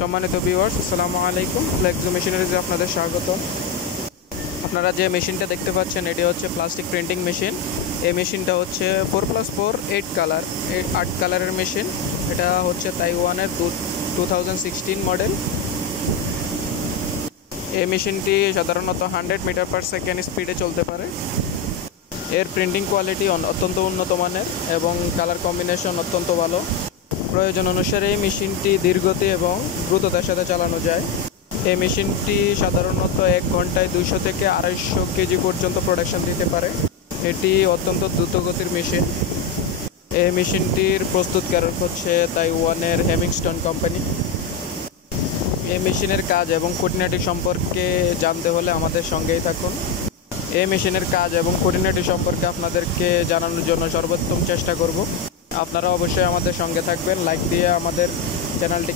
সম্মানিত ভিউয়ার্স, আসসালামু আলাইকুম। ফ্লেক্সো মেশিনারিজে আপনাদের স্বাগত। আপনারা যে মেশিনটা দেখতে পাচ্ছেন এটি হচ্ছে প্লাস্টিক প্রিন্টিং মেশিন। এই মেশিনটা হচ্ছে 4+4 8 কালার 8 কালারের মেশিন। এটা হচ্ছে তাইওয়ানের 2016 মডেল। এই মেশিনটি সাধারণত 100 মিটার পার সেকেন্ড স্পিডে চলতে পারে। এর প্রিন্টিং কোয়ালিটি অত্যন্ত উন্নত মানের এবং কালার কম্বিনেশন অত্যন্ত ভালো। প্রয়োজন অনুসারে এই মেশিনটি ধীরগতি এবং দ্রুততার সাথে চালানো যায়। এই মেশিনটি সাধারণত 1 ঘন্টায় 200 থেকে 250 কেজি পর্যন্ত প্রোডাকশন দিতে পারে। এটি অত্যন্ত দ্রুতগতির মেশিন। এই মেশিনটির প্রস্তুতকারক হচ্ছে তাইওয়ানের হেমিংস্টন কোম্পানি। এই মেশিনের কাজ এবং খুঁটিনাটি সম্পর্কে জানতে হলে আমাদের সঙ্গেই থাকুন। এই মেশিনের কাজ এবং খুঁটিনাটি সম্পর্কে আপনাদেরকে জানানোর জন্য সর্বোত্তম চেষ্টা করব। আপনারা অবশ্যই আমাদের সঙ্গে থাকবেন, লাইক দিয়ে আমাদের চ্যানেলটি